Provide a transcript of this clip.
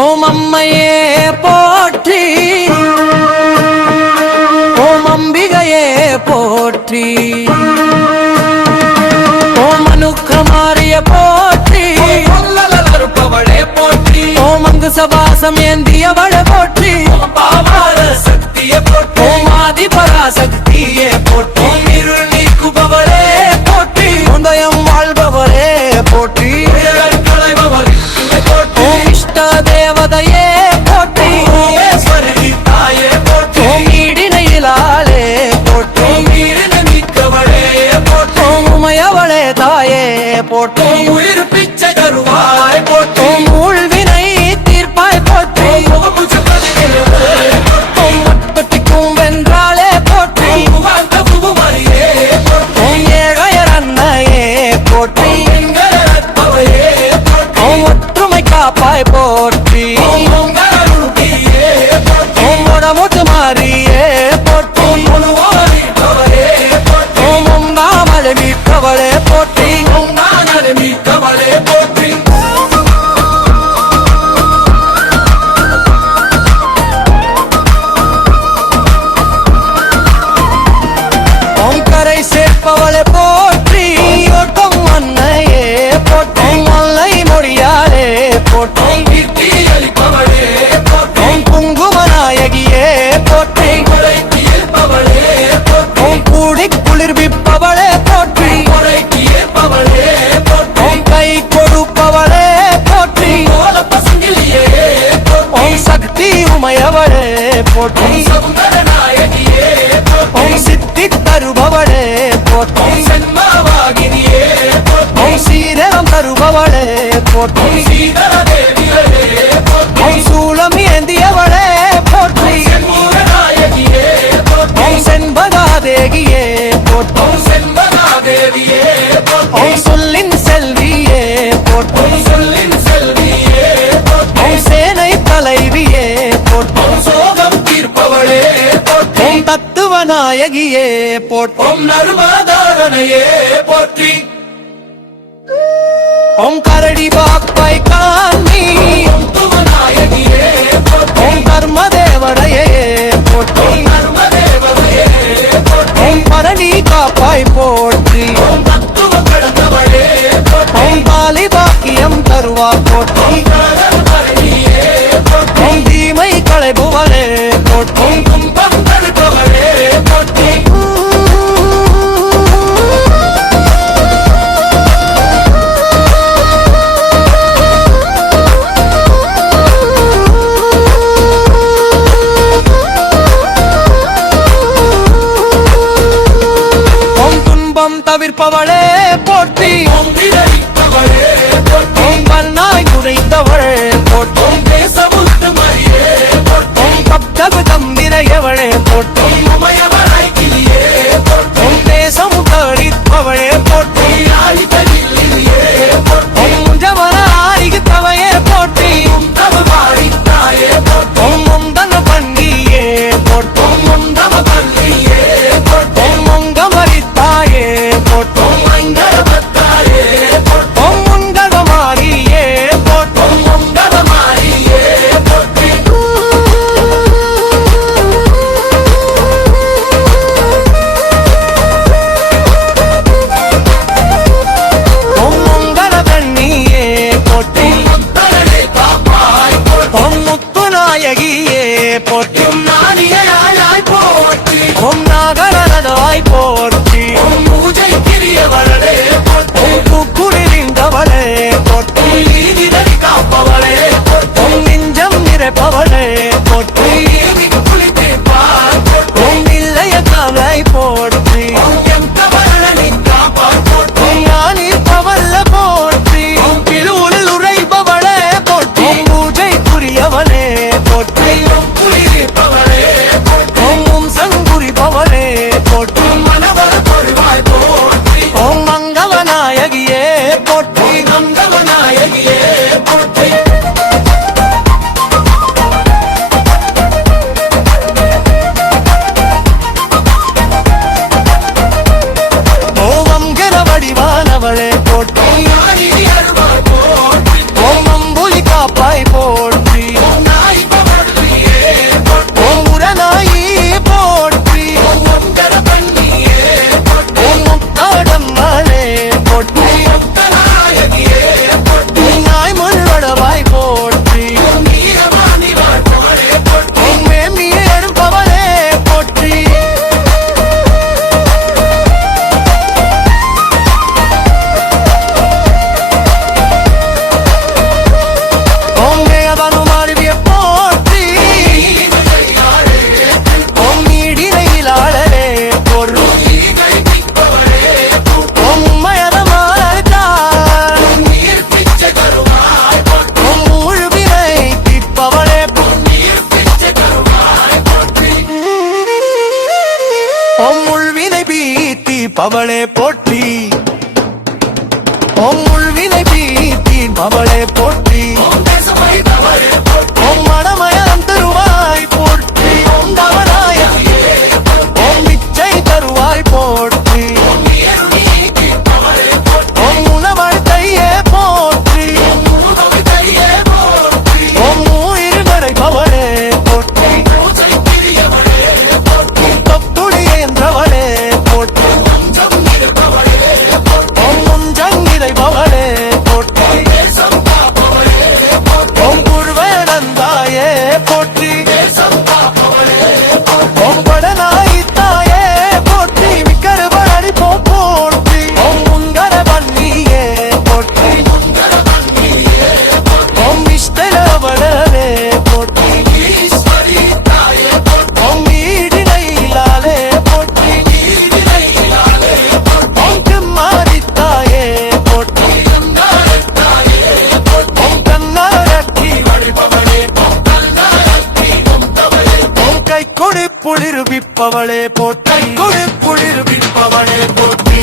ஓம் அம்மையே போற்றி, ஓம் அம்பிகையே போற்றி, ஓம் அனுக்கமாரிய போற்றி, அருப்பவளே போற்றி, ஓம் அங்கு சபாசம் ஏந்தியவளே போற்றி, பாவார சக்தியே போற்றி, ஓம் ஆதி பராசக்தியே போற்றி, ஓம் இருள் நீக்குபவளே போற்றி, உதயம் வாழ்பவரே போற்றி, களைபவளே போற்றி, ஓம் இஷ்ட தேவதையே போற்றி, ஓமேஸ்வரி தாயே போற்றி, ஓம் ஈடினையிலாளே போற்றி, ஓம் ஈரின மிக்கவளே போற்றி, ஓம் உமையவளே தாயே போற்றி, ஓம் உயிர் பிச்சை தருவாய் போற்றி, ஓம் ஊழ்வினை தீர்ப்பாய் போற்றி, ஓம் முஜபதியே ஓம் முற்பத்திக்கும் வென்றாளே போற்றி, ஓம் வாழ்ந்த புகுமரியே போற்றி, ஓம் ஏழையர் அன்னையே போற்றி, வெங்கடரத்பவையே போற்றி, ஓம் ஒற்றுமை காப்பாய் போற்றி, ஓம் ஓங்காரூபியே போற்றி, ஓம் உடமுத்து மாறியே போற்றி, ஓம் முழுவோரிப்பவரே போற்றி, ஓம் ஓம் நாமலை மீட்பவளே போற்றி, ஓம் நானே மீட்பவளே போற்றி, ஓம் கரை சேர்ப்பவளே போற்றி, ஓட்டம் அன்னையே போற்றி, ஓம் மல்லை மொழியாளே போற்றி, ஓம் கீர்த்தி அளிப்பவளே போற்றி, ஓம் குங்குமநாயகியே போற்றி, கொலைக்கு ஏற்பவளே போற்றி, ஓம் கூடி குளிர்விப்பவளே போற்றி, கொலைக்கு ஏற்பவளே போற்றி, ஓம் கை கொடுப்பவளே போற்றி, கோல பசுங்கிலியே போற்றி, ஓம் சக்தி உமையவளே போற்றி, ஓம் சௌந்தர நாயகியே போற்றி, ஓம் சித்தி தருபவளே போற்றி, ஓம் சென்மாவாகினியே போற்றி, ஓம் சீரம் தருபவளே போற்றி, ஓம் சீதர தேவிகளே போற்றி, ஓம் சூலம் ஏந்தியவளே போற்றி, செம்மூர நாயகியே போற்றி, ஓம் செண்பகாதேகியே போற்றி, ஓம் செண்பகாதேவியே போற்றி, ஓம் சொல்லின் செல்வியே போற்றி, ஓம் சொல்லின் செல்வியே போற்றி, ஓம் சேனை தலைவியே போற்றி, ஓம் சோகம் தீர்ப்பவளே போற்றி, ஓம் தத்துவநாயகியே போற்றி, ஓம் நர்மதாரணையே போற்றி, ஓம் கரடி பாப்பாய் காமி, ஓம் துவநாயகியே போற்றி, ஓம் கர்மதேவரையே போற்றி, ஓம் நர்மதேவதையே போற்றி, ஓம் பரணி காப்பாய் போற்றி, ஓம் தத்துவ கடந்தவளே போற்றி, ஓம் பாலி பாக்கியம் தருவா போற்றி, ஓம் காதல் பரணியே போற்றி, ஓம் தீமை களைபுவளே போற்றி, ஓம் கும்பம் தடுப்பவளே போற்றி, ஓம் துன்பம் தவிர்ப்பவளே போற்றி, ஓம் விரைப்பவளே போற்றி, ஓம் கண்ணாய் குறைந்தவளே போற்றி, ஓம் தேசமுத்து மரியே போற்றி, ஓம் கப்தகு தம்பிரையவளே போற்றி, ஓம் உமையவராய்க்கிலியே போற்றி, ஓம் தேசம் தரிப்பவளே போற்றி, ஓம் யாழிதலில்லியே போற்றி, ஓம் முஞ்சவனாரித்தவையே போற்றி, ஓம் தவபாரித்தாயே போற்றி, ஓம் முந்தன பண்டியே போற்றி, ஓம் முந்தம பள்ளியே போற்றி, ஓம் மொங்கமரித்தாயே போற்றி, ஓம் விப்பவளே போற்றி குளிர் குளிர் விற்பவளே போற்றி